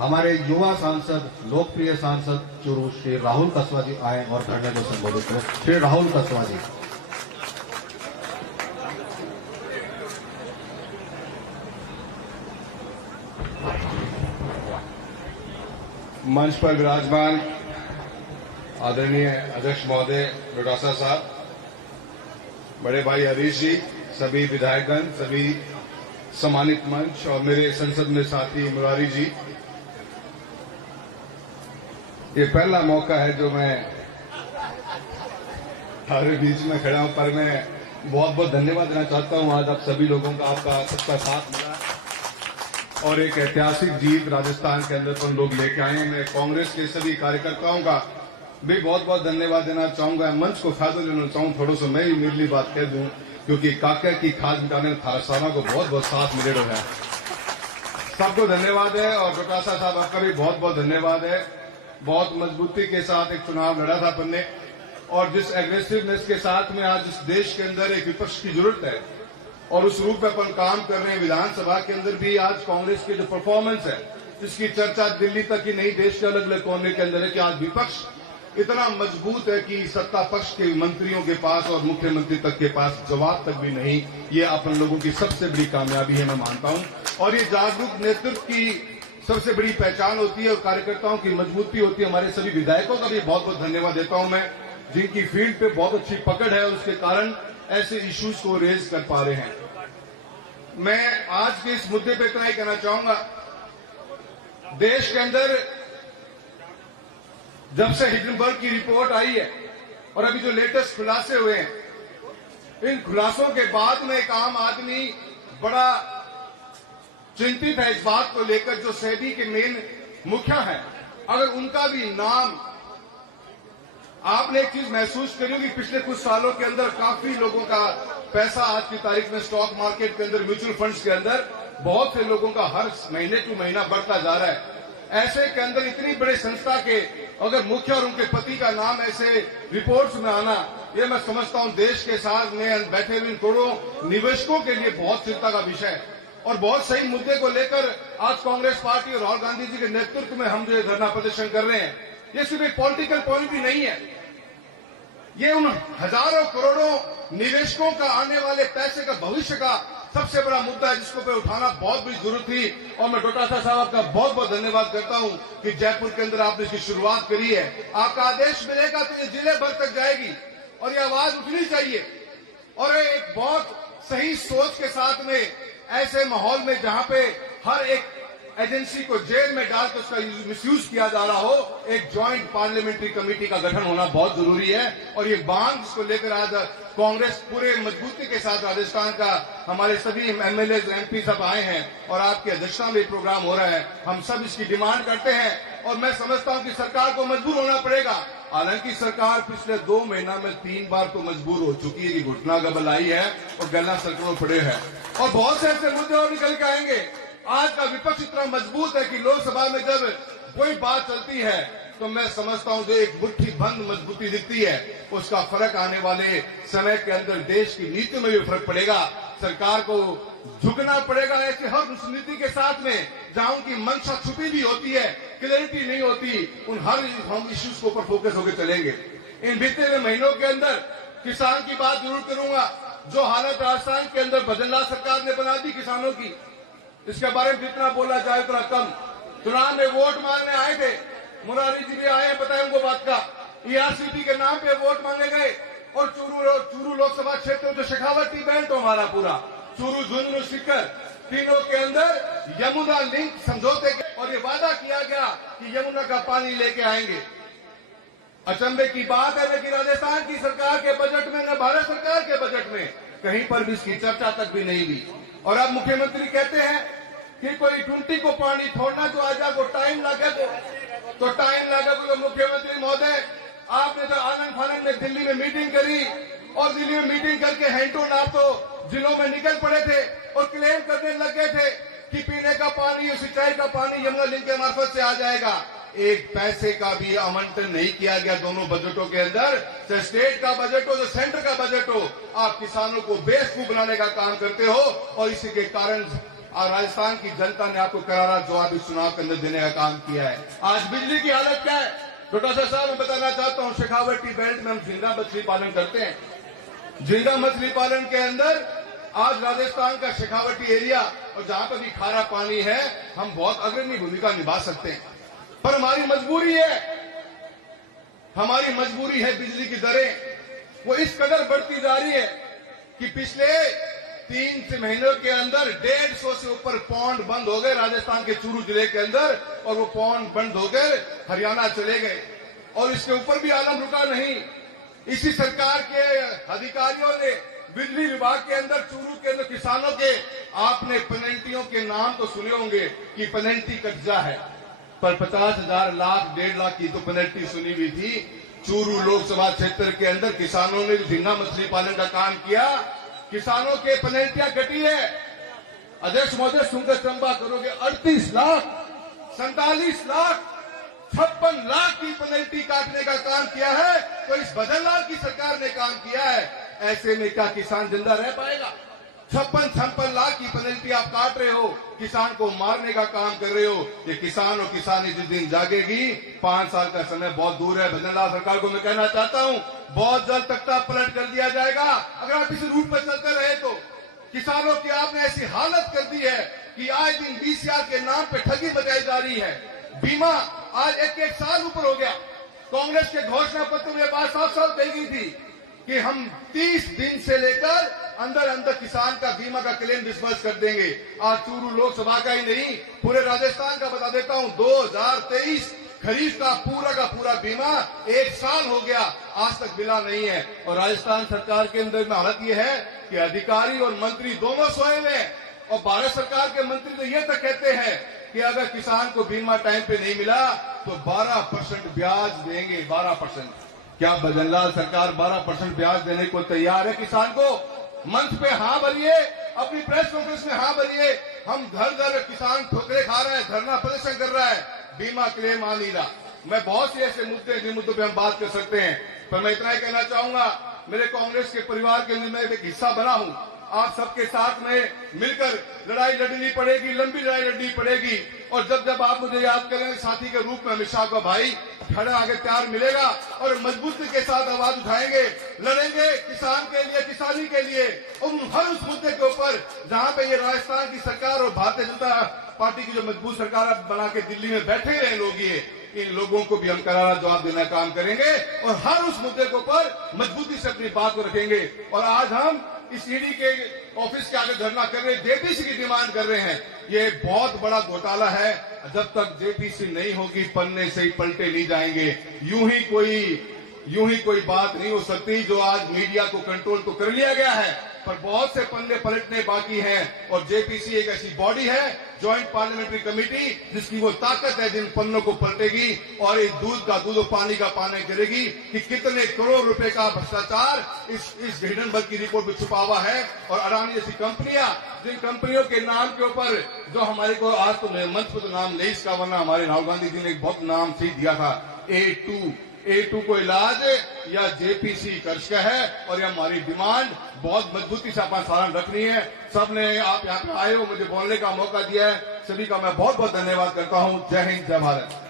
हमारे युवा सांसद, लोकप्रिय सांसद चूरू श्री राहुल कस्वा जी आए और धरने को संबोधित करें। श्री राहुल कस्वा जी। मंच पर विराजमान आदरणीय अध्यक्ष महोदय डोटासरा साहब, बड़े भाई हरीश जी, सभी विधायकगण, सभी सम्मानित मंच और मेरे संसद में साथी मुरारी जी, ये पहला मौका है जो मैं हमारे बीच में खड़ा हूं, पर मैं बहुत बहुत धन्यवाद देना चाहता हूं। आज आप सभी लोगों का, आपका सबका साथ मिला और एक ऐतिहासिक जीत राजस्थान के अंदर पर लोग लेके आए हैं। मैं कांग्रेस के सभी कार्यकर्ताओं का भी बहुत बहुत धन्यवाद देना चाहूंगा। मंच को फायदा लेना चाहूँ, थोड़ा सा मैं ही मेरी बात कह दूं, क्योंकि काका की खाद मिटाने में थारसाना को बहुत बहुत साथ मिले रहा है। सबको धन्यवाद है और डोटासरा साहब आपका भी बहुत बहुत धन्यवाद है। बहुत मजबूती के साथ एक चुनाव लड़ा था अपन ने, और जिस एग्रेसिवनेस के साथ में आज इस देश के अंदर एक विपक्ष की जरूरत है और उस रूप में अपन काम कर रहे हैं। विधानसभा के अंदर भी आज कांग्रेस की जो परफॉर्मेंस है, जिसकी चर्चा दिल्ली तक ही नहीं, देश के अलग अलग कोने के अंदर है, कि आज विपक्ष इतना मजबूत है कि सत्ता पक्ष के मंत्रियों के पास और मुख्यमंत्री तक के पास जवाब तक भी नहीं। ये अपन लोगों की सबसे बड़ी कामयाबी है, मैं मानता हूं, और ये जागरूक नेतृत्व की सबसे बड़ी पहचान होती है और कार्यकर्ताओं की मजबूती होती है। हमारे सभी विधायकों का भी बहुत बहुत धन्यवाद देता हूं मैं, जिनकी फील्ड पे बहुत अच्छी पकड़ है और उसके कारण ऐसे इश्यूज को रेज कर पा रहे हैं। मैं आज के इस मुद्दे पे इतना ही कहना चाहूंगा, देश के अंदर जब से हिडनबर्ग की रिपोर्ट आई है और अभी जो लेटेस्ट खुलासे हुए हैं, इन खुलासों के बाद में एक आम आदमी बड़ा चिंतित है इस बात को लेकर, जो सेबी के मेन मुखिया हैं, अगर उनका भी नाम, आपने एक चीज महसूस करी होगी, पिछले कुछ सालों के अंदर काफी लोगों का पैसा आज की तारीख में स्टॉक मार्केट के अंदर, म्यूचुअल फंड्स के अंदर बहुत से लोगों का हर महीने टू महीना बढ़ता जा रहा है। ऐसे के अंदर इतनी बड़े संस्था के अगर मुख्य और उनके पति का नाम ऐसे रिपोर्ट्स में आना, ये मैं समझता हूं देश के साथ में बैठे हुए करोड़ों निवेशकों के लिए बहुत चिंता का विषय है। और बहुत सही मुद्दे को लेकर आज कांग्रेस पार्टी और राहुल गांधी जी के नेतृत्व में हम जो धरना प्रदर्शन कर रहे हैं, ये सिर्फ एक पॉलिटिकल पॉइंट भी नहीं है, ये उन हजारों करोड़ों निवेशकों का आने वाले पैसे का, भविष्य का सबसे बड़ा मुद्दा है, जिसको पे उठाना बहुत बड़ी जरूरत थी। और मैं डोटासरा साहब का बहुत बहुत धन्यवाद करता हूं कि जयपुर के अंदर आपने इसकी शुरुआत करी है। आपका आदेश मिलेगा तो ये जिले भर तक जाएगी और ये आवाज उठनी चाहिए। और एक बहुत सही सोच के साथ में ऐसे माहौल में जहां पे हर एक एजेंसी को जेल में डालकर उसका मिसयूज किया जा रहा हो, एक ज्वाइंट पार्लियामेंट्री कमेटी का गठन होना बहुत जरूरी है। और ये बांध जिसको लेकर आज कांग्रेस पूरे मजबूती के साथ राजस्थान का हमारे सभी एमएलए एमपी सब आए हैं और आपकी अध्यक्षता में प्रोग्राम हो रहा है, हम सब इसकी डिमांड करते हैं। और मैं समझता हूं कि सरकार को मजबूर होना पड़ेगा। हालांकि सरकार पिछले 2 महीना में 3 बार तो मजबूर हो चुकी है कि घुटना गबल आई है और गला सड़कों पड़े हैं, और बहुत से ऐसे मुद्दे और निकल के आएंगे। आज का विपक्ष इतना मजबूत है कि लोकसभा में जब कोई बात चलती है तो मैं समझता हूं जो एक मुट्ठी बंद मजबूती दिखती है, उसका फर्क आने वाले समय के अंदर देश की नीति में भी फर्क पड़ेगा। सरकार को झुकना पड़ेगा ऐसे हर उस नीति के साथ में जहां उनकी मंशा छुपी भी होती है, क्लैरिटी नहीं होती, उन हर हम इश्यूज के ऊपर फोकस होकर चलेंगे। इन बीते हुए महीनों के अंदर किसान की बात जरूर करूंगा। जो हालत राजस्थान के अंदर बदनलाल सरकार ने बना दी किसानों की, इसके बारे में जितना बोला जाए उतना कम। चुनाव में वोट मांगने आए थे, मुरारी जी भी आए, बताए उनको बात का, ईआरसीटी के नाम पे वोट मांगे गए और चूरू लोकसभा क्षेत्र जो शेखावटी बेल्ट हमारा पूरा चूरू, झुंझुनू, सीकर, तीनों के अंदर यमुना लिंक समझौते के, और ये वादा किया गया कि यमुना का पानी लेके आएंगे। अचंभे की बात है लेकिन राजस्थान की सरकार के बजट में, न भारत सरकार के बजट में कहीं पर भी इसकी चर्चा तक भी नहीं हुई। और अब मुख्यमंत्री कहते हैं कि कोई टुंटी को पानी छोड़ना जो आजा को टाइम लगे तो टाइम लगे। तो मुख्यमंत्री महोदय, आपने तो आनंद फानंद में दिल्ली में मीटिंग करी और दिल्ली में मीटिंग करके हैंटो आप तो जिलों में निकल पड़े थे और क्लेम करने लग गए थे कि पीने का पानी और सिंचाई का पानी यमुना लिंक के मार्फत से आ जाएगा। एक पैसे का भी आवंटन नहीं किया गया दोनों बजटों के अंदर, चाहे स्टेट का बजट हो, जो सेंटर का बजट हो। आप किसानों को बेवकूफ बनाने का काम करते हो और इसी के कारण और राजस्थान की जनता ने आपको करारा जवाब इस चुनाव के अंदर देने का काम किया है। आज बिजली की हालत क्या है? डॉक्टर साहब मैं बताना चाहता हूं, शेखावटी बेल्ट में हम झींगा मछली पालन करते हैं। झींगा मछली पालन के अंदर आज राजस्थान का शेखावटी एरिया और जहां पर भी खारा पानी है, हम बहुत अग्रणी भूमिका निभा सकते हैं। पर हमारी मजबूरी है बिजली की दरें वो इस कदर बढ़ती जा रही है कि पिछले 3 महीनों के अंदर 150 से ऊपर पौंड बंद हो गए राजस्थान के चूरू जिले के अंदर, और वो पौंड बंद होकर हरियाणा चले गए। और इसके ऊपर भी आलम रुका नहीं। इसी सरकार के अधिकारियों ने बिजली विभाग के अंदर चूरू के अंदर किसानों के, आपने पेनल्टियों के नाम तो सुने होंगे कि पेनल्टी कब्जा है, पर 50,000 लाख 1.5 लाख की तो पेनल्टी सुनी हुई थी। चूरू लोकसभा क्षेत्र के अंदर किसानों ने झींगा मछली पालन का काम किया, किसानों के पेनल्टियां कटी है। अध्यक्ष महोदय सुनकर चंबा करोगे, 38 लाख 47 लाख 56 लाख की पेनल्टी काटने का काम किया है, तो इस भजनलाल की सरकार ने काम किया है। ऐसे में क्या किसान जिंदा रह पाएगा? 56 लाख की पेनल्टी आप काट रहे हो, किसान को मारने का काम कर रहे हो। ये किसान और किसानी जिस दिन जागेगी, 5 साल का समय बहुत दूर है। भजनलाल सरकार को मैं कहना चाहता हूं, बहुत जल्द तख्ता पलट कर दिया जाएगा अगर आप इस रूट पर चलते रहे तो। किसानों की आपने ऐसी हालत कर दी है कि आए दिन बीसीआर के नाम पे ठगी बजाई जा रही है। बीमा आज 1 साल ऊपर हो गया। कांग्रेस के घोषणा पत्र में बात साफ कही गई थी कि हम 30 दिन से लेकर अंदर किसान का बीमा का क्लेम डिस्बर्स कर देंगे। आज चूरू लोकसभा का ही नहीं, पूरे राजस्थान का बता देता हूं, 2023 खरीफ का पूरा बीमा 1 साल हो गया, आज तक मिला नहीं है। और राजस्थान सरकार के अंदर में हालत यह है कि अधिकारी और मंत्री दोनों सोए हुए हैं। और भारत सरकार के मंत्री तो ये तक कहते हैं कि अगर किसान को बीमा टाइम पे नहीं मिला तो 12% ब्याज देंगे। 12%। क्या भजनलाल सरकार 12% ब्याज देने को तैयार है किसान को? मंच पे हाँ भरिए, अपनी प्रेस कॉन्फ्रेंस में हाँ भरिए। हम घर किसान ठोकरे खा रहे हैं, धरना प्रदर्शन कर रहा है, बीमा क्लेम आ नहीं रहा। मैं बहुत से ऐसे मुद्दे जिन मुद्दों पे हम बात कर सकते हैं, पर मैं इतना ही कहना चाहूंगा, मेरे कांग्रेस के परिवार के लिए मैं एक हिस्सा बना हूं। आप सबके साथ में मिलकर लड़ाई लड़नी पड़ेगी, लंबी लड़ाई लड़नी पड़ेगी। और जब आप मुझे याद करेंगे साथी के रूप में, अमित शाह का भाई खड़ा आगे तैयार मिलेगा और मजबूती के साथ आवाज उठाएंगे, लड़ेंगे किसान के लिए, किसानी के लिए, हर उस मुद्दे के ऊपर जहां पे ये राजस्थान की सरकार और भारतीय जनता पार्टी की जो मजबूत सरकार बना के दिल्ली में बैठे रहे लोग, ये इन लोगों को भी हम करारा जवाब देने का काम करेंगे और हर उस मुद्दे के ऊपर मजबूती से अपनी बात को रखेंगे। और आज हम इस ईडी के ऑफिस के आगे धरना कर रहे हैं, जेपीसी की डिमांड कर रहे हैं। ये बहुत बड़ा घोटाला है, जब तक जेपीसी नहीं होगी पन्ने से ही पलटे नहीं जाएंगे। यूं ही कोई बात नहीं हो सकती। जो आज मीडिया को कंट्रोल तो कर लिया गया है, पर बहुत से पन्ने पलटने बाकी हैं। और जेपीसी एक ऐसी बॉडी है, ज्वाइंट पार्लियामेंट्री कमेटी, जिसकी वो ताकत है जिन पन्नों को पलटेगी और इस दूध का दूध और पानी का पानी करेगी कि कितने करोड़ रुपए का भ्रष्टाचार इस हिडनबर्ग की रिपोर्ट में छुपा हुआ है। और अडानी जैसी कंपनियां, जिन कंपनियों के नाम के ऊपर जो हमारे को आज तो मंच पर तो नाम नहीं इसका, वरना हमारे राहुल गांधी जी ने एक बहुत नाम सही दिया था, A2 को इलाज या जेपीसी कर्ज का है। और ये हमारी डिमांड बहुत मजबूती से अपना सारण रखनी है। सबने आप यहाँ पे आए हो, मुझे बोलने का मौका दिया है, सभी का मैं बहुत बहुत धन्यवाद करता हूँ। जय हिंद, जय भारत।